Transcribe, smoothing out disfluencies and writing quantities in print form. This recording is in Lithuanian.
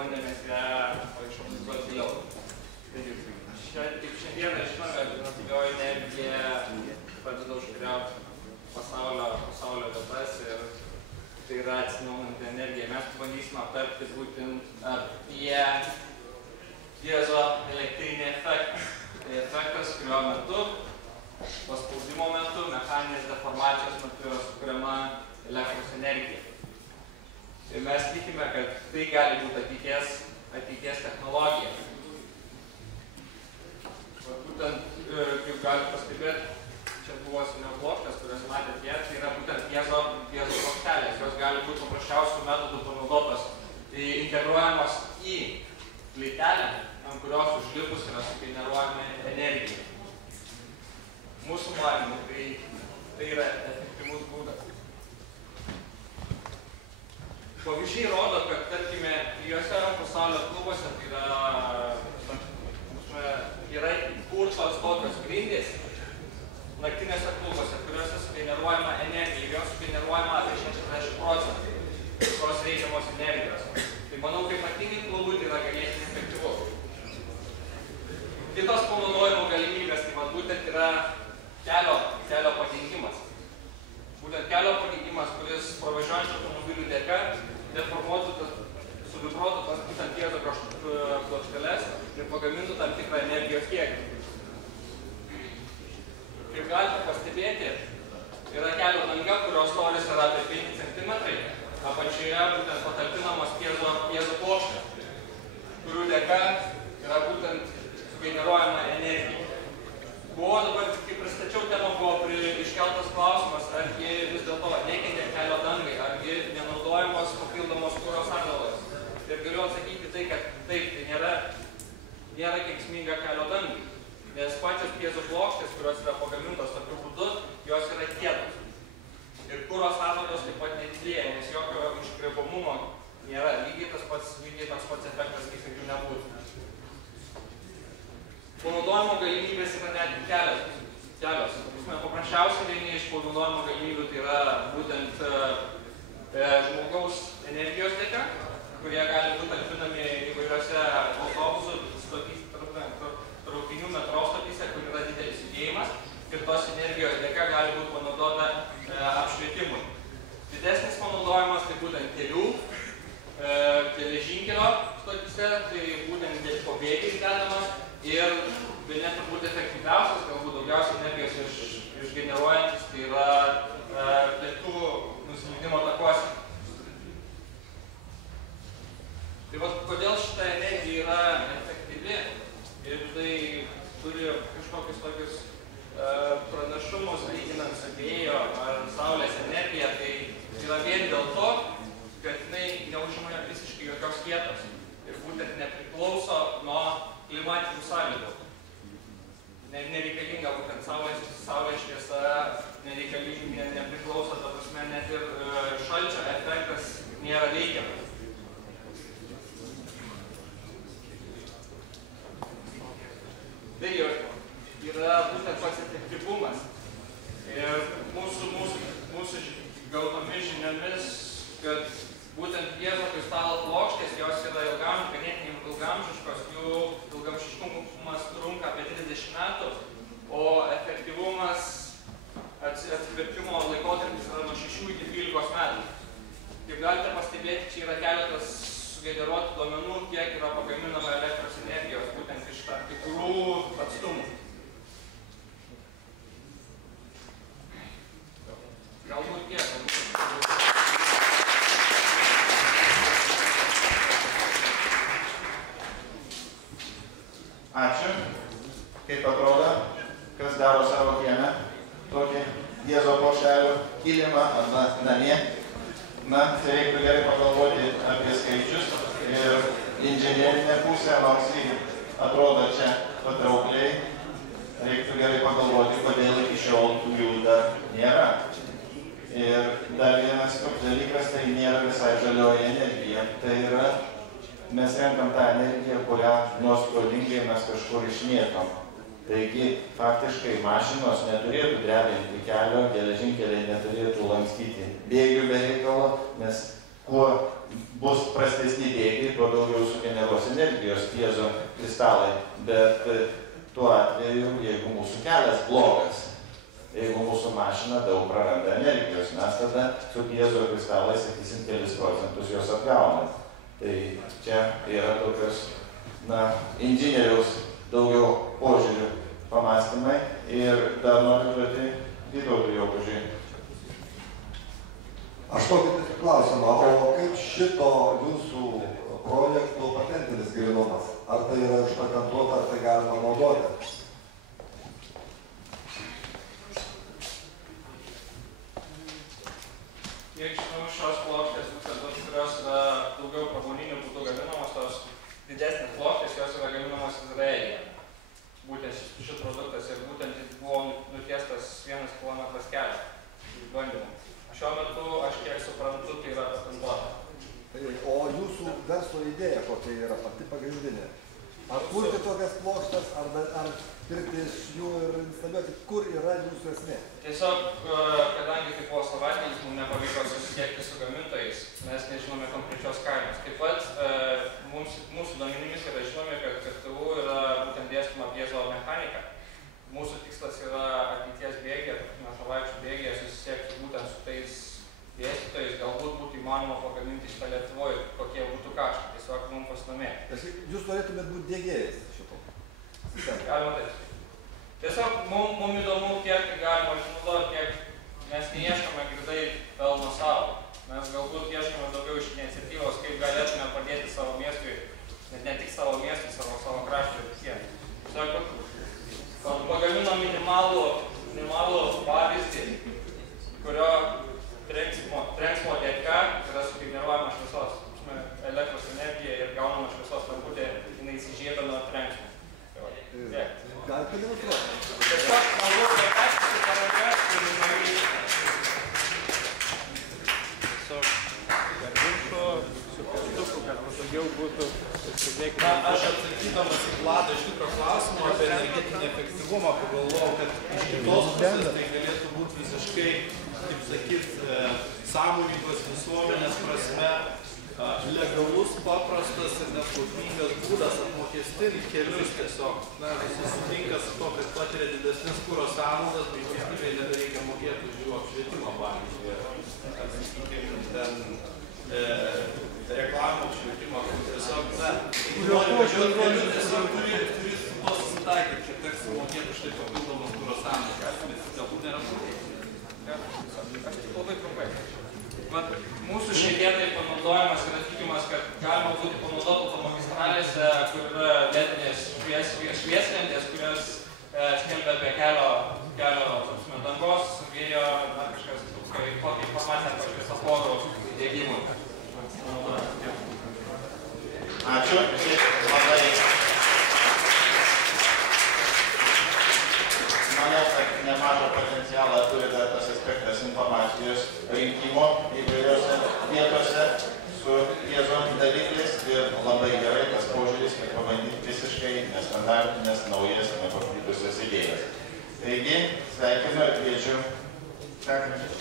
bandėme išanalizuoti giliau. Kaip šiandieną žinome, alternatyvioji energija padeda užkariauti pasaulio vietas ir tai yra atsinaujinanti energija. Mes bandysime aptarti būtent apie piezoelektrinį efektą. Tai efektas, kurio metu, paspaudimo metu, mechaninės deformacijos metu yra sukuriama elektros energija. Ir mes tikime, kad tai gali būti ateities technologija. Būtent, kaip galite pastebėti, čia buvo senio plokštės, kurias matėte, tai yra būtent piezo plokštelės. Jos gali būti paprasčiausių metodų panaudotos, integruojamos į plytelę, ant kurios užlipus yra sugeneruojama energija. Mūsų manymu, tai yra efektyvus būdas. Pavyzdžiai rodo, kad, tarkime, trijose pasaulio klubuose tai yra įkurtos tokios grindys naktinėse klubuose, kuriuose sugeneruojama energija ir jos sugeneruojama apie 60% tos reikiamos energijos. Tai manau, kaip ypatingai klubui tai yra ganėtinai efektyvu. Kitos panaudojimo galimybės, tai būtent yra kelio padengimas. Būtent kelio padengimas, kuris pravažiuojančių automobilių dėka deformuotų, suvibruotų tas būtent piezo plokšteles ir pagamintų tam tikrą energijos kiekį. Kaip galite pastebėti, yra kelio danga, kurios storis yra apie 5 cm. Apačioje būtent patalpinamos piezo plokštės, kurių dėka yra būtent sugeneruojama energija. Buvo dabar, kai pristačiau temą, buvo iškeltas klausimas, argi vis dėlto nekenkia kelio dangai, argi nenaudojamos papildomos kuro sąnaudos. Ir galiu atsakyti tai, kad taip, tai nėra kenksminga kelio dangai, nes pačios piezo plokštės, kurios yra pagamintos tokiu būdu, jos yra kietos. Ir kuro sąnaudos taip pat nedidėja, nes jokio iškrepamumo nėra, lygiai tas pats efektas, kaip ir jų nebūtų. Panaudojimo galimybės yra netgi kelios. Paprasčiausiai vieni iš panaudojimo galimybių tai yra būtent žmogaus energijos dėka, kurie gali būti talpinami įvairiose autobusų traukinių metro stotyse, kur yra didelis judėjimas, ir tos energijos dėka gali būti panaudota apšvietimui. Didesnis panaudojimas tai būtent kelių, geležinkelio stotyse, tai būtent pobėgiai dedamas ir net turbūt efektyviausias, galbūt daugiausiai energijos išgeneruojantis, tai yra lėktuvų nusileidimo takuose. Tai kodėl šita energija yra efektyvi ir tai turi kažkokius tokius pranašumus lyginant su vėjo ar saulės energija, tai yra vien dėl to, kad jinai neužima visiškai jokios vietos ir būtent nepriklauso nuo klimatinių sąlygų. Nereikalinga būtent saulės šviesa, nepriklauso, ta prasme, net ir šalčio efektas nėra veikiamas. Tai yra būtent pats efektyvumas. Ir mūsų gautomis žiniomis, kad būtent piezo kristalo plokštės, jos yra ganėtinai ilgamžiškos, jų ilgamžiškumas trunka apie 30 metų, o efektyvumas atsivertimo laikotarpis yra nuo 6 iki 12 metų. Kaip galite pastebėti, čia yra keletas sugeneruotų duomenų, kiek yra pagaminama elektros energijos, būtent iš tam tikrų atstumų. Galbūt tiek. Ačiū. Kaip atrodo, kas daro savo kieme tokį piezo plokštelių kilimą arba namie? Na, tai reiktų gerai pagalvoti apie skaičius ir inžinerinę pusę, nors jį atrodo čia patraukliai, reiktų gerai pagalvoti, kodėl iki šiol jų dar nėra. Ir dar vienas toks dalykas, tai nėra visai žalioji energija. Tai yra, mes renkam tą energiją, kurią nuostolingai mes kažkur išmėtom. Taigi, faktiškai mašinos neturėtų drebinti kelio, geležinkeliai neturėtų lankstyti bėgių be reikalo, nes kuo bus prastesni bėgiai, tuo daugiau sugeneruos energijos piezo kristalai, bet tuo atveju, jeigu mūsų kelias blogas, jeigu mūsų mašina daug praranda energijos, mes tada su piezo kristalais, sakysim, kelis procentus jos atgaunam. Tai čia yra tokios, inžinieriaus daugiau požiūrių pamastymai ir dar noriu duoti Vytautui jo požiūrį. Aš tokį klausimą, o kaip šito jūsų projekto patentinis grynumas? Ar tai yra išpatentuota, ar tai galima naudoti? Kiek žinau, šios plokštės, kurios yra daugiau pramoninių būdų gaminamos, tos didesnės plokštės, jos yra gaminamos Izraelyje. Būtent šis produktas ir būtent buvo nutiestas 1 kilometras kelio bandymų. Šiuo metu, aš kiek suprantu, tai yra patentuota. O jūsų verslo idėja kokia yra pati pagrindinė? Ar kurti tokias plokštes, ar pirkti iš jų ir instaliuoti, kur yra jūsų esmė? Tiesiog, kadangi tai buvo savaitgalis, mums nepavyko susisiekti su gamintojais, mes nežinome konkrečios kainos. Taip pat mūsų duomenimis yra žinomi, kad KTU yra būtent dėstoma piezo mechanika. Mūsų tikslas yra ateities bėgė, savaičių bėgėje susisiekti būtent su tais dėstytojais, galbūt būtų įmanoma pagaminti šitą Lietuvoje, kokie būtų kaštai, tiesiog mums pasidomėti. Jūs norėtumėt būti dėgėjais šito? Galima taip. Tiesiog mums įdomu, kiek galima išnaudoti, kiek mes neieškome grynai pelno savo. Mes galbūt ieškome daugiau iš iniciatyvos, kaip galėtume padėti savo miestui, ne tik savo miestui, savo kraštui ir visiems. Tiesiog pagamino minimalų pavyzdį, kurio trenksmo dėka yra sugeneruojama šviesos. Elektros energija ir gaunama šviesos lemputė, jinai įsižiebia nuo trenksmo. Galite demonstruoti? Tiesiog galbūt pateiksite parodas ir su pieštuku, kad patogiau būtų susidėkti. Aš atsakydamas į Vlado iš tikro klausimą apie energetinį efektyvumą pagalvojau, kad iš kitos pusės tai galėtų būti visiškai, kaip sakyt, sąmoningos visuomenės prasme legalus, paprastas ir neskausmingas būdas apmokestinti kelius tiesiog. Visi sutinka su to, kad patiria didesnis kuro sąnaudas, bei valstybei nebereikia mokėti už jų apšvietimą, pavyzdžiui. Ar sakykime, ten reklamų apšvietimą, tiesiog, nori važiuoti keliu, tiesiog turi su to susitaikyti, kad teks sumokėti už tai papildomas kuro sąnaudas, bet galbūt nėra būtų. Aš tik labai trumpai. Mūsų šiai dienai panaudojimas yra tikimas, kad galima būti panaudoti automagistralėse, kur yra ledinės švieslentės, kurios skelbia apie kelio dangos, vėjo, kažkas, kokią informaciją apie šviesoforų įdiegimui. Ačiū. Labai. Manau, kad nemažą potencialą turi dar tas aspektas informacijos rinkimo įvairiose vietose su piezo davikliais ir labai gerai tas požiūris, kad pabandyti visiškai nestandartinės, naujas, nepaplitusias idėjas. Taigi, sveikinu ir kviečiu sekančius.